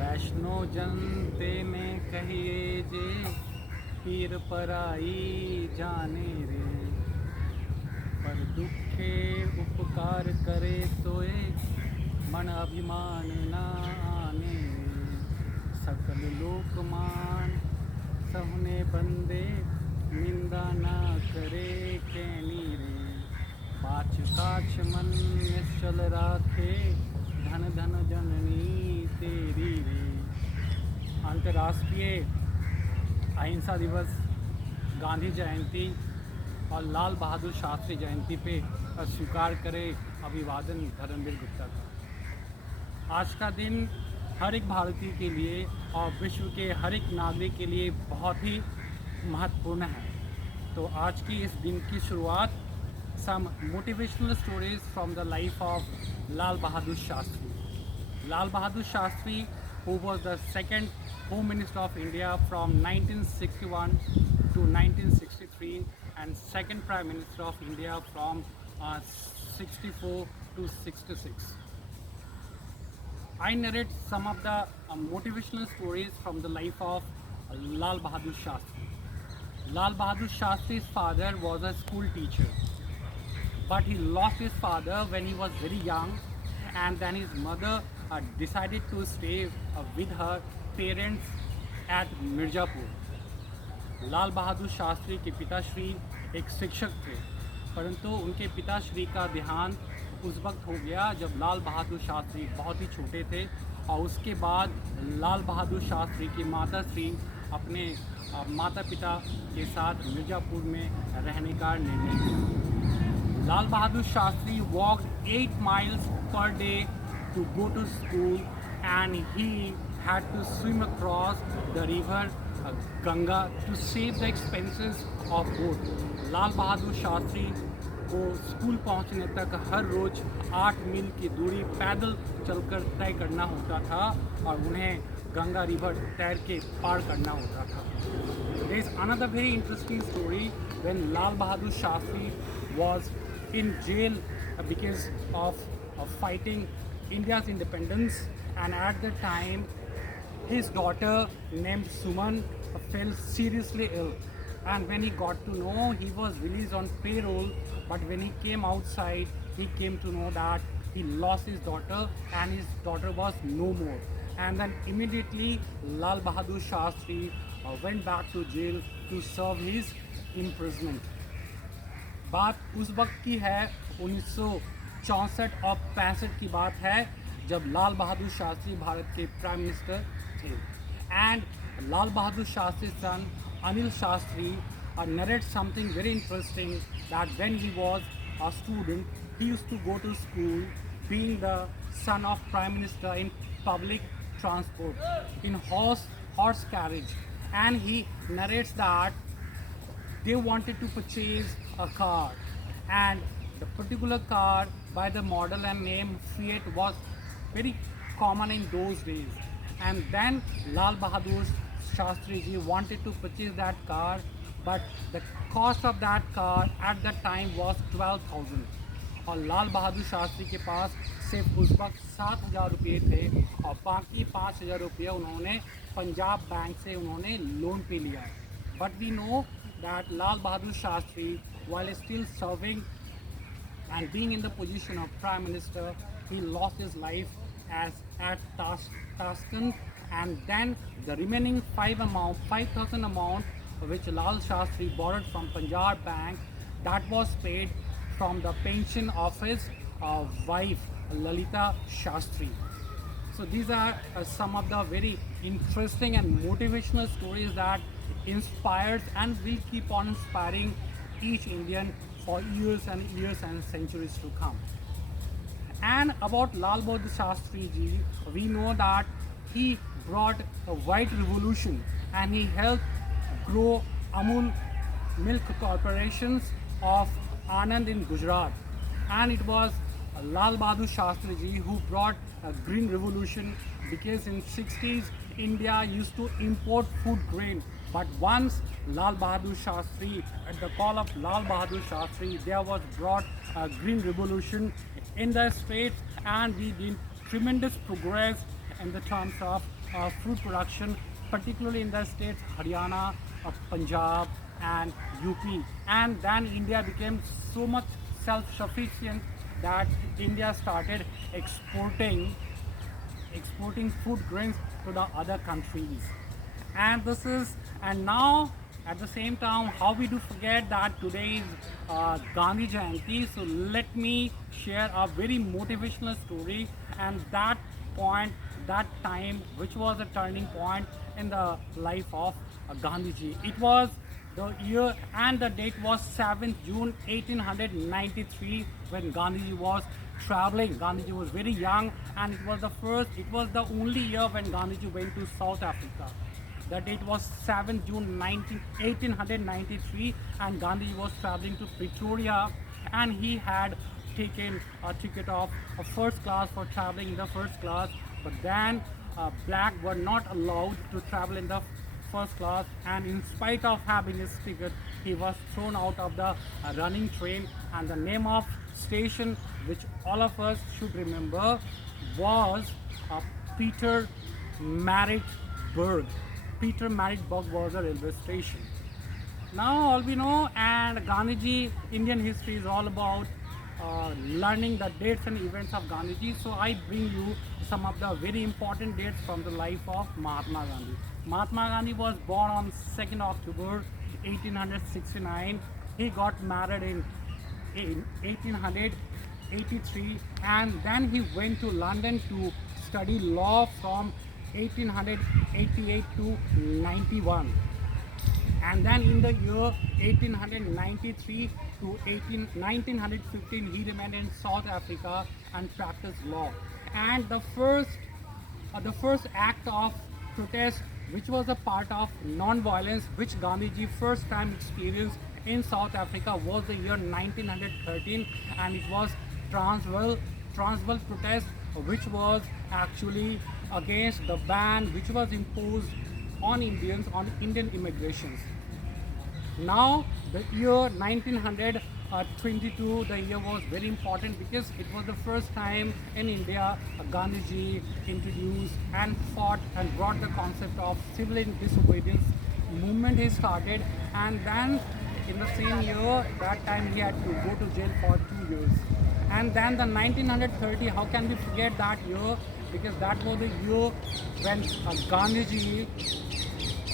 वैष्णो जनते में कहिए जे पीर पराई जाने रे पर दुखे उपकार करे तोए मन अभिमान ना आने रे सकल लोकमान सहुने बंदे निंदा ना करे कहनी रे पाछ काछ मन निश्चल राखे धन धन जननी तेरी रे। अंतर्राष्ट्रीय अहिंसा दिवस, गांधी जयंती और लाल बहादुर शास्त्री जयंती पे स्वीकार करें अभिवादन धर्मवीर गुप्ता का। आज का दिन हर एक भारतीय के लिए और विश्व के हर एक नागरिक के लिए बहुत ही महत्वपूर्ण है। तो आज की इस दिन की शुरुआत some motivational stories from the life of Lal Bahadur Shastri. Lal Bahadur Shastri, who was the second Home Minister of India from 1961 to 1963 and second Prime Minister of India from 64 to 66. I narrate some of the motivational stories from the life of Lal Bahadur Shastri. Lal Bahadur Shastri's father was a school teacher, but he lost his father when he was very young, and then his mother decided to stay with her parents at Mirzapur. लाल बहादुर शास्त्री के पिताश्री एक शिक्षक थे, परंतु उनके पिताश्री का देहांत उस वक्त हो गया जब लाल बहादुर शास्त्री बहुत ही छोटे थे, और उसके बाद लाल बहादुर शास्त्री की माताश्री अपने माता पिता के साथ मिर्ज़ापुर में रहने का निर्णय लिया. Lal Bahadur Shastri walked 8 miles per day to go to school, and he had to swim across the river Ganga to save the expenses of boat. Lal Bahadur Shastri को स्कूल पहुंचने तक हर रोज 8 मील की दूरी पैदल चलकर तय करना होता था और उन्हें गंगा रिवर तैर के पार करना होता था. There is another very interesting story when Lal Bahadur Shastri was in jail because of fighting India's independence, and at the time his daughter named Suman fell seriously ill, and when he got to know, he was released on parole, but when he came outside he came to know that he lost his daughter and his daughter was no more, and then immediately Lal Bahadur Shastri went back to jail to serve his imprisonment. बात उस वक्त की है 1964 और 65 की बात है जब लाल बहादुर शास्त्री भारत के प्राइम मिनिस्टर थे. And Lal Bahadur Shastri son Anil Shastri narrates something very interesting, that when he was a student he used to go to school being the son of prime minister in public transport in horse carriage, and he narrates that they wanted to purchase a car, and the particular car by the model and name Fiat was very common in those days, and then Lal Bahadur Shastri ji wanted to purchase that car, but the cost of that car at that time was 12,000, और लाल बहादुर शास्त्री के पास सिर्फ उस वक्त 7,000 रुपये थे और बाकी 5,000 रुपये उन्होंने पंजाब बैंक से उन्होंने लोन पे लिया. But we know that Lal Bahadur Shastri, while still serving and being in the position of Prime Minister, he lost his life at Tashkent, and then the remaining 5,000 amount which Lal Shastri borrowed from Punjab Bank, that was paid from the pension of his wife Lalita Shastri. So these are some of the very interesting and motivational stories that inspires and will keep on inspiring each Indian for years and centuries to come. And about Lal Bahadur Shastri ji, we know that he brought a white revolution, and he helped grow Amul milk corporations of Anand in Gujarat, and it was Lal Bahadur Shastri ji who brought a green revolution, because in 60s India used to import food grain, but once Lal Bahadur Shastri, at the call of Lal Bahadur Shastri, there was brought a green revolution in the states, and we did tremendous progress in the terms of fruit production, particularly in the states Haryana, Punjab, and UP. And then India became so much self-sufficient that India started exporting food grains to the other countries. And this is, and now at the same time, how we do forget that today is Gandhi Jayanti. So let me share a very motivational story, and that point, that time, which was a turning point in the life of Gandhiji. It was the year and the date was 7th June 1893 when Gandhiji was traveling. Gandhiji was very young, and it was the only year when Gandhiji went to South Africa. The date was 7th June 1893, and Gandhi was traveling to Pretoria, and he had taken a ticket of a first class for traveling in the first class. But then black were not allowed to travel in the first class, and in spite of having his ticket, he was thrown out of the running train. And the name of station, which all of us should remember, was Peter Maritzburg. Peter Maritzburg was a railway station. Now all we know, and Gandhiji, Indian history is all about learning the dates and events of Gandhiji. So I bring you some of the very important dates from the life of Mahatma Gandhi. Mahatma Gandhi was born on 2nd October 1869. He got married in 1883, and then he went to London to study law from 1888 to 91. And then in the year 1893 to 1915, he remained in South Africa and practiced law. And the first act of protest, which was a part of non-violence, which Gandhiji first time experienced in South Africa, was the year 1913, and it was Transvaal protest, which was actually against the ban which was imposed on Indians, on Indian immigrations. Now the year 1922, the year was very important because it was the first time in India Gandhiji introduced and fought and brought the concept of civil disobedience movement he started. And then in the same year, that time he had to go to jail for 2 years. And then the 1930, how can we forget that year? Because that was the year when Gandhiji,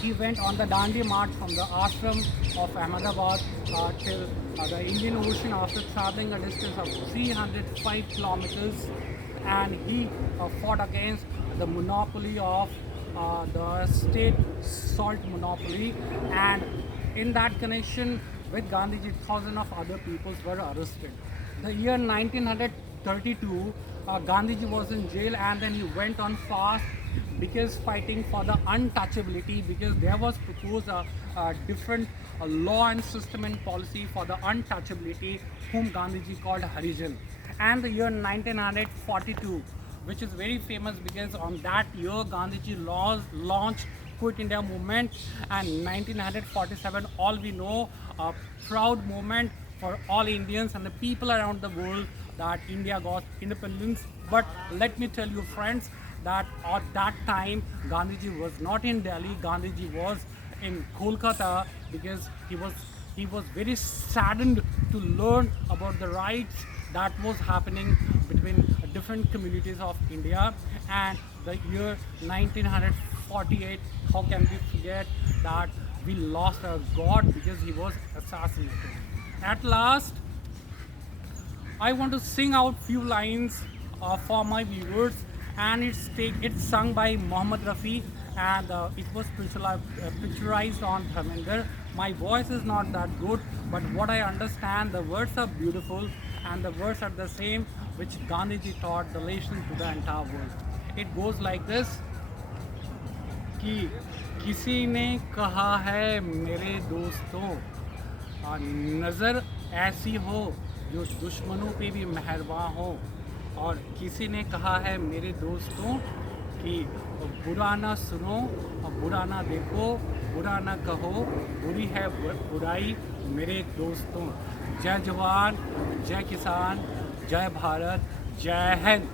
he went on the Dandi March from the ashram of Ahmedabad till the Indian Ocean after traveling a distance of 305 kilometers, and he fought against the monopoly of the state salt monopoly. And in that connection with Gandhiji, thousands of other peoples were arrested. The year 1932, Gandhiji was in jail, and then he went on fast because fighting for the untouchability, because there was proposed a different law and system and policy for the untouchability, whom Gandhiji called Harijan. And the year 1942, which is very famous because on that year Gandhiji launched Quit India movement, and 1947, all we know, a proud moment for all Indians and the people around the world that India got independence. But let me tell you friends, that at that time Gandhiji was not in Delhi, Gandhiji was in Kolkata, because he was very saddened to learn about the rights that was happening between different communities of India. And the year 1948, how can we forget that we lost our God because he was assassinated. At last, I want to sing out few lines for my viewers, and it's sung by Mohammed Rafi, and it was picturized on Dharmender. My voice is not that good, but what I understand, the words are beautiful, and the words are the same which Gandhiji taught the lesson to the entire world. It goes like this कि किसी ने कहा है मेरे दोस्तों, नज़र ऐसी हो जो दुश्मनों पे भी मेहरबान हो, और किसी ने कहा है मेरे दोस्तों कि बुरा ना सुनो और बुरा ना देखो, बुरा ना कहो, बुरी है बुराई मेरे दोस्तों। जय जवान, जय किसान, जय भारत, जय हिंद।